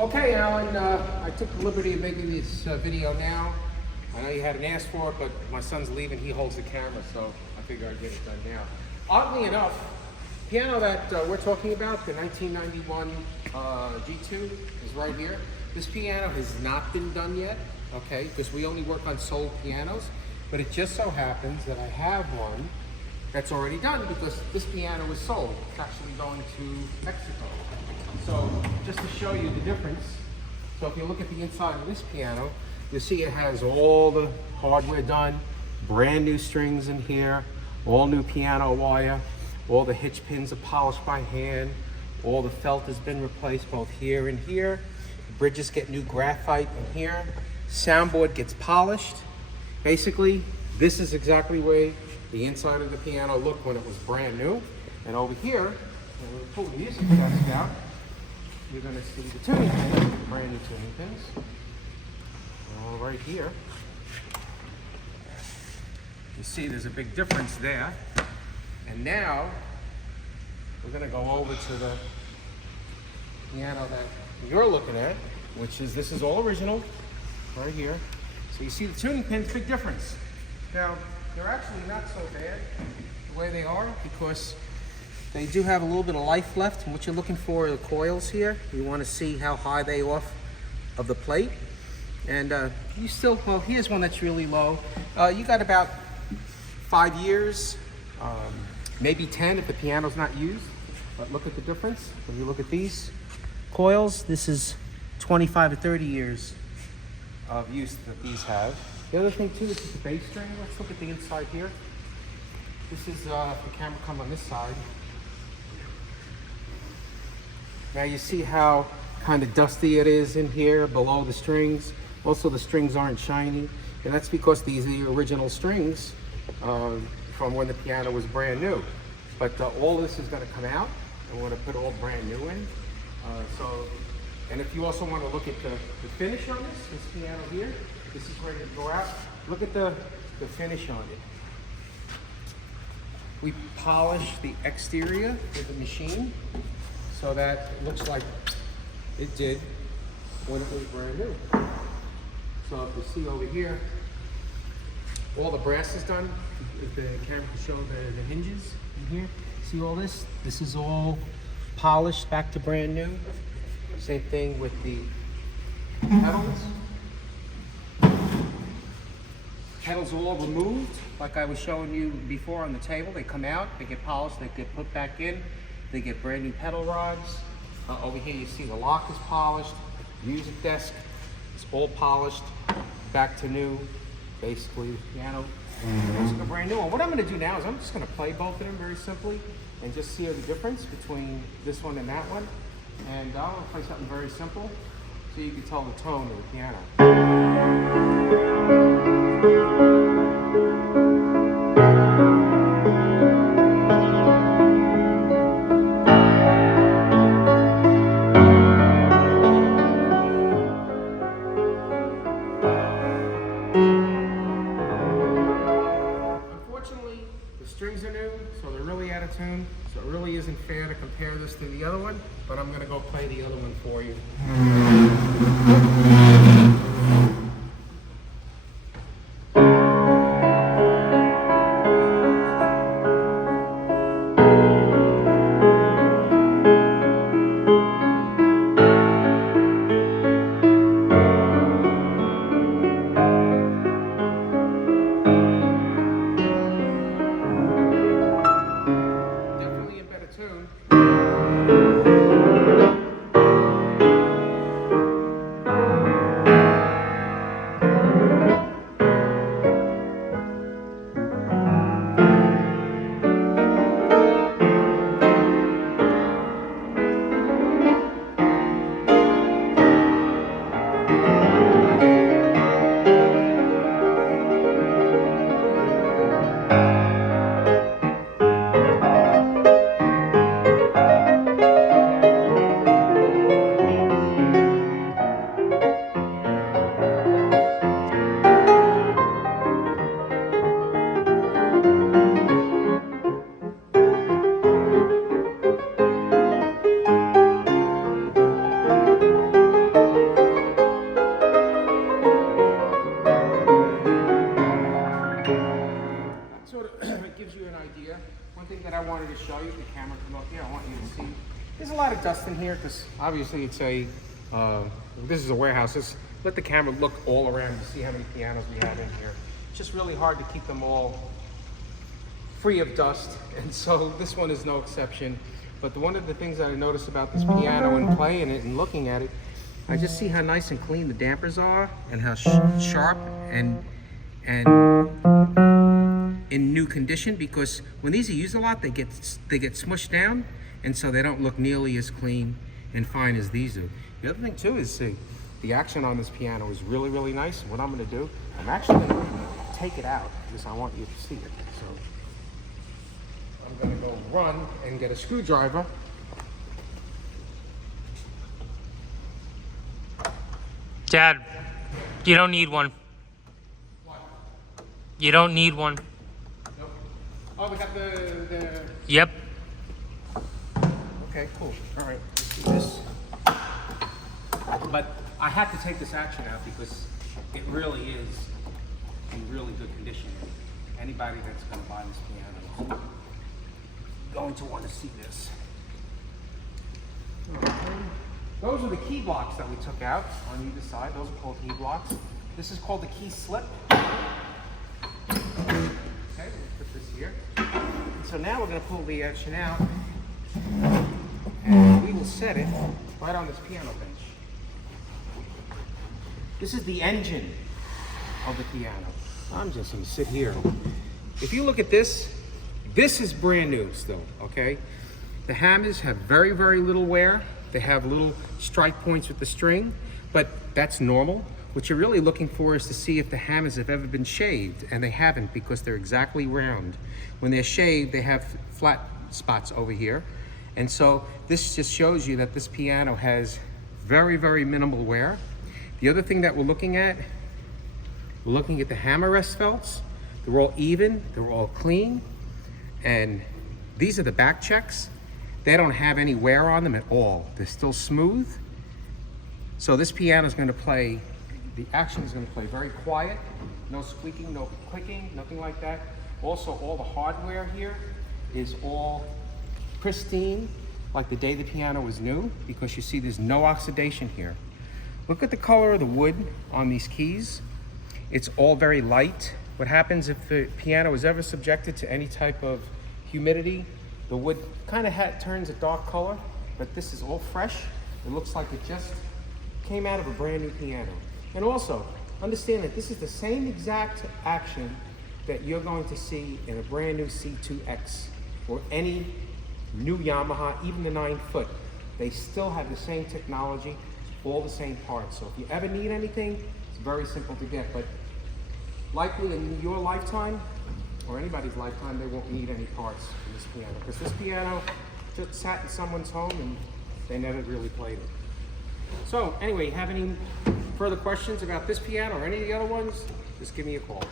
Okay, Alan, I took the liberty of making this video now. I know you hadn't asked for it, but my son's leaving. He holds the camera, so I figure I'd get it done now. Oddly enough, piano that we're talking about, the 1991 G2, is right here. This piano has not been done yet, okay, because we only work on sold pianos, but it just so happens that I have one that's already done because this piano is sold. It's actually going to Mexico. So just to show you the difference, so if you look at the inside of this piano, you'll see it has all the hardware done, brand new strings in here, all new piano wire, all the hitch pins are polished by hand, all the felt has been replaced both here and here, the bridges get new graphite in here, soundboard gets polished. Basically, this is exactly where the inside of the piano looked when it was brand new. And over here, when we pull the music desk out, you're going to see the tuning pins, brand new tuning pins, all right here. You see there's a big difference there. And now, we're going to go over to the piano that you're looking at, which is, this is all original, right here. So you see the tuning pins, big difference. Now, they're actually not so bad the way they are because they do have a little bit of life left, and what you're looking for are the coils here. You want to see how high they are off of the plate. And you still, well, here's one that's really low. You got about 5 years, maybe 10 if the piano's not used. But look at the difference. When you look at these coils, this is 25 to 30 years of use that these have. The other thing too is the bass string. Let's look at the inside here. This is, the camera come on this side. Now you see how kind of dusty it is in here below the strings. Also the strings aren't shiny, and that's because these are the original strings from when the piano was brand new. But all this is going to come out, and we're going to put all brand new in. And if you also want to look at the finish on this piano here, this is ready to go out. Look at the finish on it. We polished the exterior with the machine so that it looks like it did when it was brand new. So if you see over here, all the brass is done. If the camera can show the hinges in here. See all this? This is all polished back to brand new. Same thing with the pedals. Pedals are all removed, like I was showing you before on the table. They come out, they get polished, they get put back in, they get brand new pedal rods. Over here you see the lock is polished, music desk is all polished, back to new, basically the piano. Looks like a brand new one. What I'm going to do now is I'm just going to play both of them very simply and just see the difference between this one and that one. And I'm going to play something very simple so you can tell the tone of the piano. Unfortunately, the strings are new, so they're really out of tune. So it really isn't fair to compare this to the other one, but I'm going to go play the other one for you. Definitely a better tune. lot of dust in here because obviously it's a, this is a warehouse. Let's let the camera look all around to see how many pianos we have in here. It's just really hard to keep them all free of dust, and so this one is no exception. But one of the things that I noticed about this piano and playing it and looking at it, I just see how nice and clean the dampers are and how sharp and in new condition, because when these are used a lot, they get smushed down, and so they don't look nearly as clean and fine as these do. The other thing too is the action on this piano is really, really nice. What I'm going to do, I'm actually going to take it out because I want you to see it. So I'm going to go run and get a screwdriver. Dad, you don't need one. What? You don't need one. Nope. Oh, we got the... Yep. Okay, cool. All right, let's do this. But I had to take this action out because it really is in really good condition. Anybody that's going to buy this piano is going to want to see this. Okay. Those are the key blocks that we took out on either side. Those are called key blocks. This is called the key slip. Okay, we'll put this here. And so now we're going to pull the action out, and we will set it right on this piano bench. This is the engine of the piano. I'm just going to sit here. If you look at this, this is brand new still, okay? The hammers have very, very little wear. They have little strike points with the string, but that's normal. What you're really looking for is to see if the hammers have ever been shaved, and they haven't because they're exactly round. When they're shaved, they have flat spots over here. And so this just shows you that this piano has very, very minimal wear. The other thing that we're looking at the hammer rest felts. They're all even, they're all clean. And these are the back checks. They don't have any wear on them at all. They're still smooth. So this piano is going to play, the action is going to play very quiet. No squeaking, no clicking, nothing like that. Also, all the hardware here is all pristine, like the day the piano was new, because you see there's no oxidation here. Look at the color of the wood on these keys. It's all very light. What happens if the piano is ever subjected to any type of humidity, the wood kind of turns a dark color, but this is all fresh. It looks like it just came out of a brand new piano. And also, understand that this is the same exact action that you're going to see in a brand new C2X or any new Yamaha, even the 9-foot. They still have the same technology, all the same parts. So if you ever need anything, it's very simple to get. But likely in your lifetime, or anybody's lifetime, they won't need any parts for this piano, because this piano just sat in someone's home and they never really played it. So anyway, have any further questions about this piano or any of the other ones, just give me a call.